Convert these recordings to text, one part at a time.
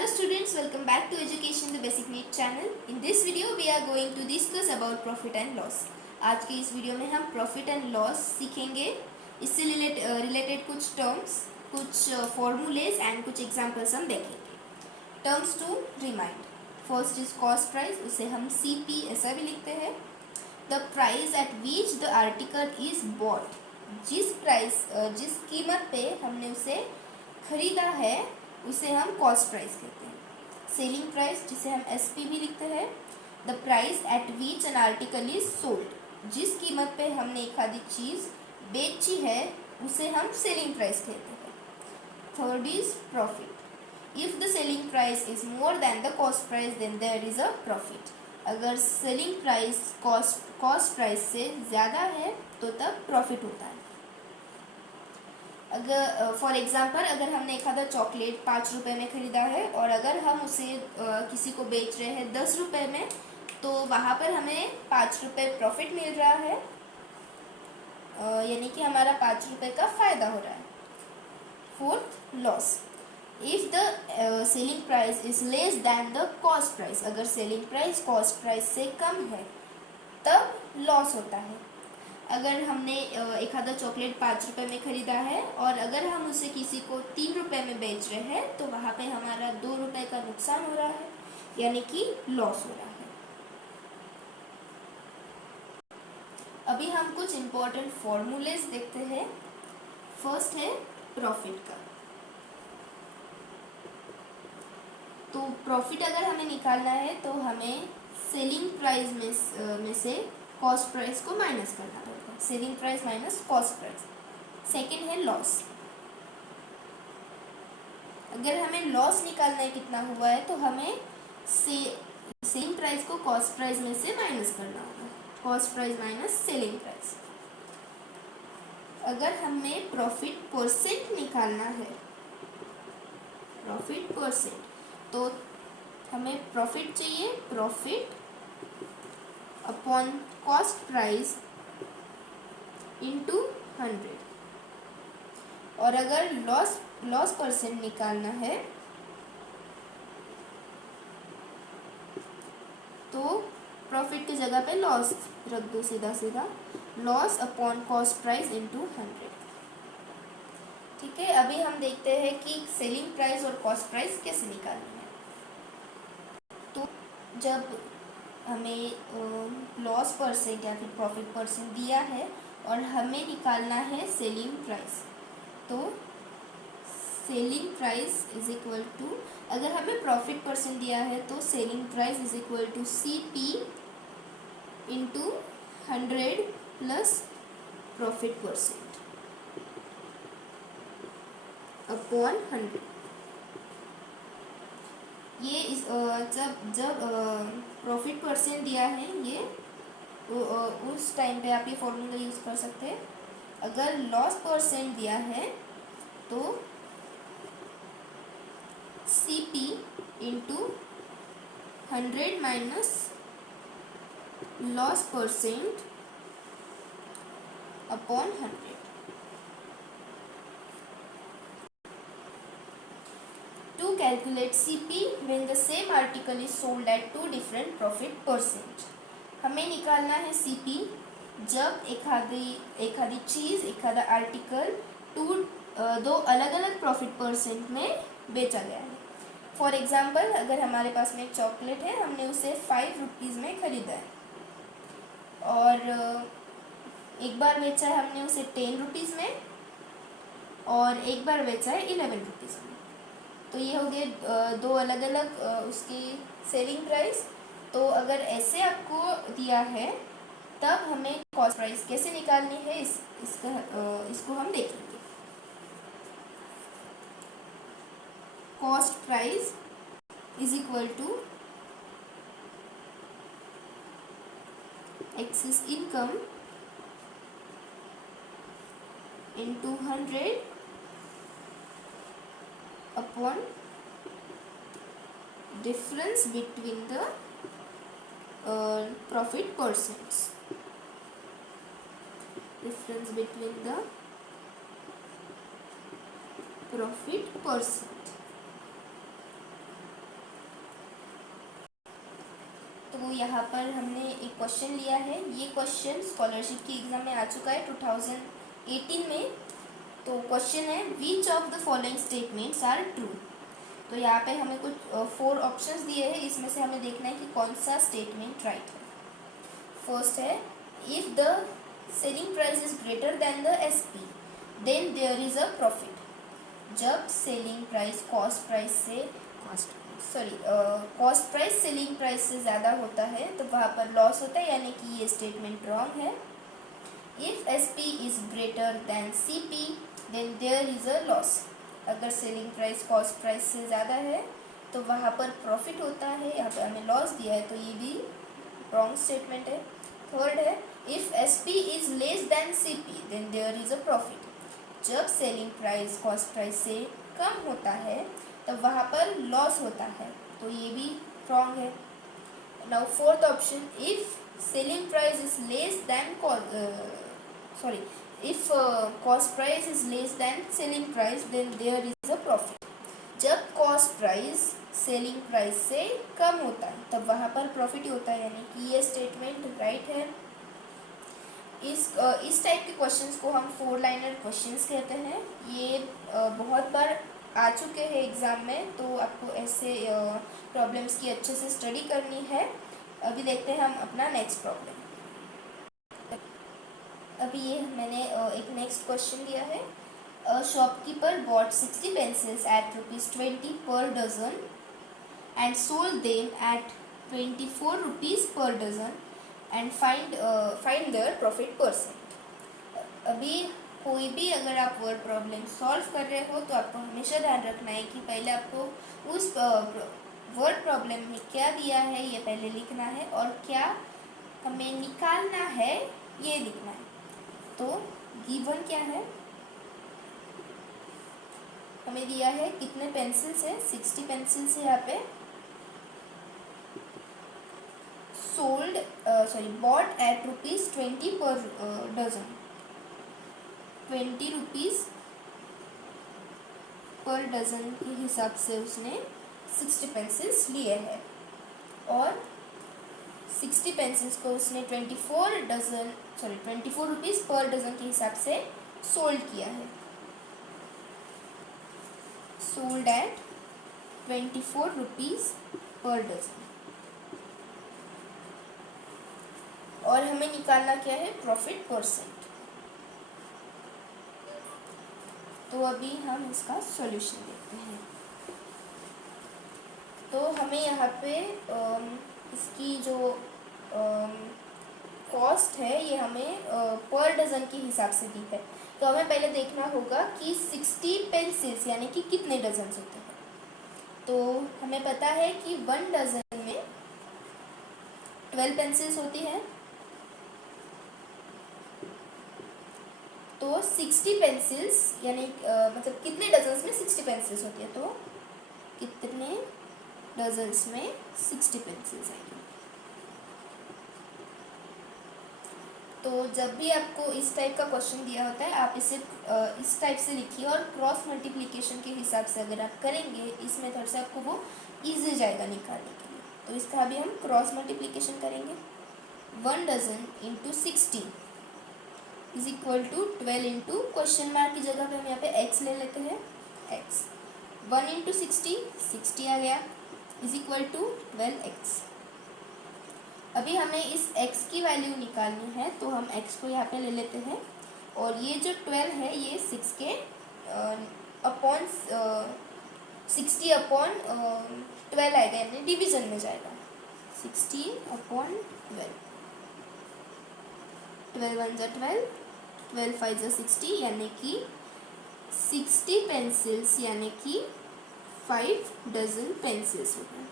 Hello students, welcome back to Education the Basic Need channel. In this video we are going to discuss about profit and loss. आज के इस video में हम profit and loss सीखेंगे. इससे related कुछ terms, कुछ formulas and कुछ एग्जांपल्स हम देखेंगे. Terms to remind. First is cost price, उसे हम CP ऐसा भी लिखते हैं. The price at which the article is bought. जिस कीमत पे हमने उसे खरीदा है उसे हम कॉस्ट प्राइस कहते हैं. सेलिंग प्राइस, जिसे हम SP भी लिखते हैं. The price at which an article is sold. जिस कीमत पे हमने एक आधी चीज़ बेची है उसे हम सेलिंग प्राइस कहते हैं. Third is profit. If the selling price is more than the cost price then there is a profit. अगर सेलिंग प्राइस कॉस्ट प्राइस से ज़्यादा है तो तब प्रॉफिट होता है. अगर फॉर एग्जांपल अगर हमने एक आधा चॉकलेट 5 रुपये में ख़रीदा है और अगर हम उसे किसी को बेच रहे हैं 10 रुपये में, तो वहाँ पर हमें 5 रुपये प्रॉफिट मिल रहा है, यानी कि हमारा 5 रुपये का फ़ायदा हो रहा है. Fourth, loss. If the selling price is less then the cost price. अगर सेलिंग प्राइस कॉस्ट प्राइस से कम है तब लॉस होता है. अगर हमने एक आधा चॉकलेट 5 रुपये में ख़रीदा है और अगर हम उसे किसी को 3 रुपये में बेच रहे हैं तो वहाँ पे हमारा 2 रुपये का नुकसान हो रहा है, यानी कि लॉस हो रहा है. अभी हम कुछ इम्पोर्टेंट फॉर्मूलेज देखते हैं. फर्स्ट है प्रॉफिट का. तो प्रॉफिट अगर हमें निकालना है तो हमें सेलिंग प्राइस में से कॉस्ट प्राइस को माइनस करना पड़ेगा. Selling price minus cost price. Second है लॉस. अगर हमें लॉस निकालना है कितना हुआ है तो हमें सेलिंग प्राइस को कॉस्ट प्राइस में से माइनस करना होगा. Cost price minus selling price. अगर हमें प्रॉफिट परसेंट निकालना है, प्रॉफिट परसेंट, तो हमें प्रॉफिट चाहिए. Profit upon cost price into 100. और अगर लॉस परसेंट निकालना है तो प्रॉफिट की जगह पे लॉस रख दो. सीधा loss upon cost price into 100. ठीक है. अभी हम देखते हैं कि सेलिंग प्राइस और कॉस्ट प्राइस कैसे निकालनी है. तो जब हमें लॉस परसेंट या फिर प्रॉफिट परसेंट दिया है और हमें निकालना है सेलिंग प्राइस, तो selling price is equal to, अगर हमें प्रॉफिट परसेंट दिया है तो selling price is equal to CP into 100 plus profit percent upon 100. ये जब प्रॉफिट परसेंट दिया है ये उस टाइम पे आप ये फॉर्मूला यूज़ कर सकते हैं. अगर लॉस परसेंट दिया है तो CP into 100 minus loss percent upon 100. To calculate CP when the same article is sold at 2 different profit percent. हमें निकालना है CP जब एक आधी चीज़, एक आधा आर्टिकल दो अलग अलग प्रॉफिट परसेंट में बेचा गया है. फॉर एग्जांपल अगर हमारे पास में एक चॉकलेट है, हमने उसे 5 रुपीज़ में ख़रीदा है और एक बार बेचा है हमने उसे 10 रुपीज़ में और एक बार बेचा है 11 रुपीज़ में. तो ये हो गए दो अलग अलग उसकी सेलिंग प्राइस. तो अगर ऐसे आपको दिया है तब हमें कॉस्ट प्राइस कैसे निकालनी है इसको हम देखेंगे. Cost price is equal to excess income into 100 upon difference between the profit percents. Difference between the profit percent. तो यहाँ पर हमने एक क्वेश्चन लिया है। ये क्वेश्चन स्कॉलरशिप की एग्ज़ाम में आ चुका है 2018 में। तो क्वेश्चन है which of the following statements are true. तो यहाँ पे हमें कुछ 4 ऑप्शंस दिए हैं, इसमें से हमें देखना है कि कौन सा स्टेटमेंट राइट है। फर्स्ट है if the selling price is greater than the SP then there is a profit. जब selling price cost price selling price से ज़्यादा होता है तो वहाँ पर लॉस होता है, यानी कि ये स्टेटमेंट रॉन्ग है। If S P is greater than C P then there is a loss. अगर सेलिंग प्राइस कॉस्ट प्राइस से ज़्यादा है तो वहाँ पर प्रॉफिट होता है, यहाँ पर हमें लॉस दिया है तो ये भी रॉन्ग स्टेटमेंट है। थर्ड है if S P is less than C P then there is a profit. जब सेलिंग प्राइस कॉस्ट प्राइस से कम होता है तब वहाँ पर लॉस होता है, तो ये भी रॉन्ग है। Now fourth option if selling price is less than if cost price is less than selling price then there is a profit. जब कॉस्ट प्राइस सेलिंग प्राइस से कम होता है तब वहाँ पर प्रॉफिट ही होता है, यानी कि ये स्टेटमेंट राइट है। इस टाइप के क्वेश्चंस को हम 4 लाइनर क्वेश्चंस कहते हैं। ये बहुत बार आ चुके हैं एग्ज़ाम में, तो आपको ऐसे प्रॉब्लम्स की अच्छे से स्टडी करनी है। अभी देखते हैं हम अपना नेक्स्ट प्रॉब्लम। अभी ये मैंने एक नेक्स्ट क्वेश्चन दिया है। शॉपकीपर बॉट 60 पेंसिल्स एट ₹20 पर dozen and sold them at 24 rupees per dozen and find their profit percent. अभी कोई भी अगर आप वर्ड प्रॉब्लम सॉल्व कर रहे हो तो आपको हमेशा ध्यान रखना है कि पहले आपको उस वर्ड प्रॉब्लम में क्या दिया है ये पहले लिखना है, और क्या हमें निकालना है ये लिखना है। तो गिवन क्या है, हमें दिया है कितने पेंसिल्स है, 60 पेंसिल्स है। यहाँ पे बॉट एट ₹20 पर डजन, 20 रुपीज़ पर डज़न के हिसाब से उसने 60 पेंसिल्स लिए हैं, और 60 पेंसिल्स को उसने 24 रुपीज़ पर डज़न के हिसाब से सोल्ड किया है। सोल्ड एट 24 रुपीज़ पर डज़न। और हमें निकालना क्या है, प्रॉफिट परसेंट। तो अभी हम इसका सॉल्यूशन देखते हैं। तो हमें यहाँ पे इसकी जो कॉस्ट है ये हमें पर डज़न के हिसाब से दी है। तो हमें पहले देखना होगा कि 60 पेंसिल्स यानी कि कितने डजन होते हैं। तो हमें पता है कि 1 डज़न में 12 पेंसिल्स होती है। तो 60 पेंसिल्स यानी मतलब कितने डजन्स में 60 पेंसिल्स होती है, तो कितने डजन्स में 60 पेंसिल्स आएंगी। तो जब भी आपको इस टाइप का क्वेश्चन दिया होता है आप इसे इस टाइप से लिखिए, और क्रॉस मल्टीप्लिकेशन के हिसाब से अगर आप करेंगे इस मेथड से आपको वो ईजी जाएगा निकालने के लिए। तो इसका भी हम क्रॉस मल्टीप्लिकेशन करेंगे। 1 dozen into 60 is equal to 12 into question mark की जगह पे हम यहाँ पे x ले लेते हैं, x 1 इंटू 60 आ गया, इज इक्वल टू 12x। अभी हमें इस x की वैल्यू निकालनी है, तो हम x को यहाँ पे ले लेते हैं, और ये जो 12 है ये 6 के अपॉन 60 अपॉन 12 आएगा, यानी डिवीजन में जाएगा। 60 अपॉन 12 1 जा 12 5 जा 60, यानी कि 60 पेंसिल्स यानी कि 5 डजन पेंसिल्स हो गए।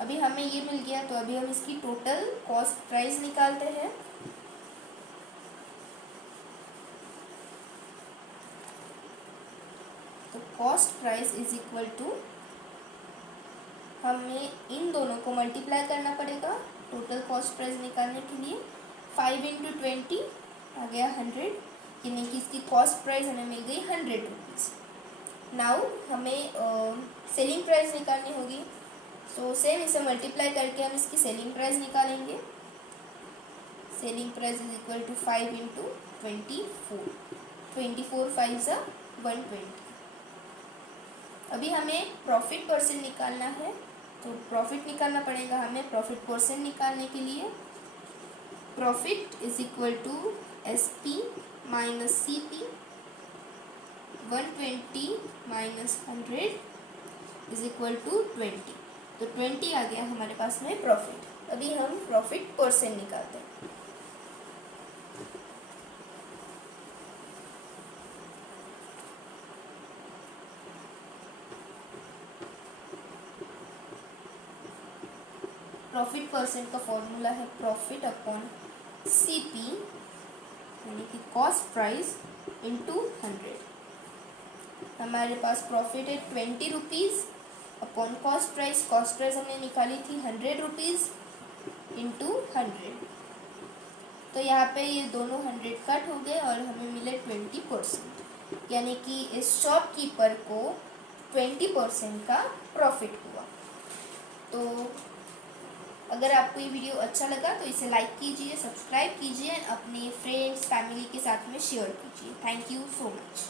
अभी हमें ये मिल गया, तो अभी हम इसकी टोटल कॉस्ट प्राइस निकालते हैं। तो cost price is equal to, हमें इन दोनों को मल्टीप्लाई करना पड़ेगा टोटल कॉस्ट प्राइस निकालने के लिए। 5 इंटू 20 आ गया 100, यानी कि इसकी कॉस्ट प्राइस हमें मिल गई 100 रुपीज़। नाउ हमें सेलिंग प्राइस निकालनी होगी। सो सेम इसे मल्टीप्लाई करके हम इसकी सेलिंग प्राइस निकालेंगे। Selling price is equal to 5 into 24, 24 5 ज़ा 120। अभी हमें प्रॉफिट परसेंट निकालना है, तो प्रॉफिट निकालना पड़ेगा हमें। प्रॉफिट परसेंट निकालने के लिए profit is equal to SP minus CP, 120 minus 100 is equal to 20। तो 20 आ गया हमारे पास में प्रॉफिट। अभी हम प्रॉफिट परसेंट निकालते हैं। प्रॉफिट परसेंट का फॉर्मूला है प्रॉफिट अपॉन CP, यानी कि कॉस्ट प्राइस इंटू 100। हमारे पास प्रॉफिट है 20 rupees upon cost price. Cost price हमने निकाली थी 100 रुपीज़ इंटू 100। तो यहाँ पे ये दोनों 100 कट हो गए और हमें मिले 20%, यानी कि इस शॉपकीपर को 20% का प्रॉफिट हुआ। तो अगर आपको ये वीडियो अच्छा लगा तो इसे लाइक कीजिए, सब्सक्राइब कीजिए, अपने फ्रेंड्स फैमिली के साथ में शेयर कीजिए। Thank you so much.